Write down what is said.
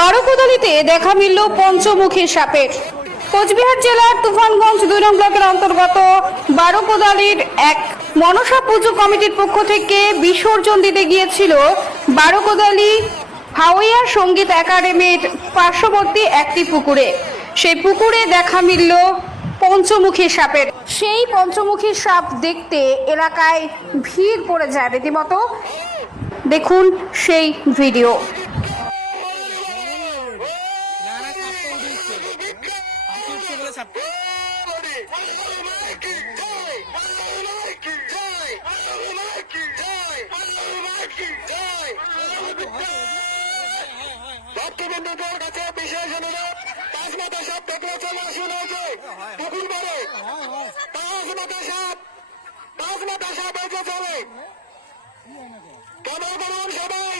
বারোকোদালিতে দেখা মিলল পঞ্চমুখী সাপের। কোচবিহার জেলার তুফানগঞ্জ 2 নং ব্লকের অন্তর্গত বারোকোদালির এক মনসা পুজো কমিটির পক্ষ থেকে বিসর্জন দিতে গিয়েছিল বারোকোদালি হাওয়াইয়ার সঙ্গীত একাডেমির পার্শ্ববর্তী একটি পুকুরে। সেই পুকুরে দেখা মিলল পঞ্চমুখী সাপের। সেই পঞ্চমুখী সাপ দেখতে এলাকায় ভিড় পড়ে যায় রীতিমতো। দেখুন সেই ভিডিও। ভক্তবৃন্দদের কাছে বিশেষ অনুরোধ, 5 মাথা সাপ দেখলে চলে আসুন। পুকুর পাড়ে 5 মাথা সাপ, 5 মাথা সাপ এসে চলে। কেমন করুন সবাই।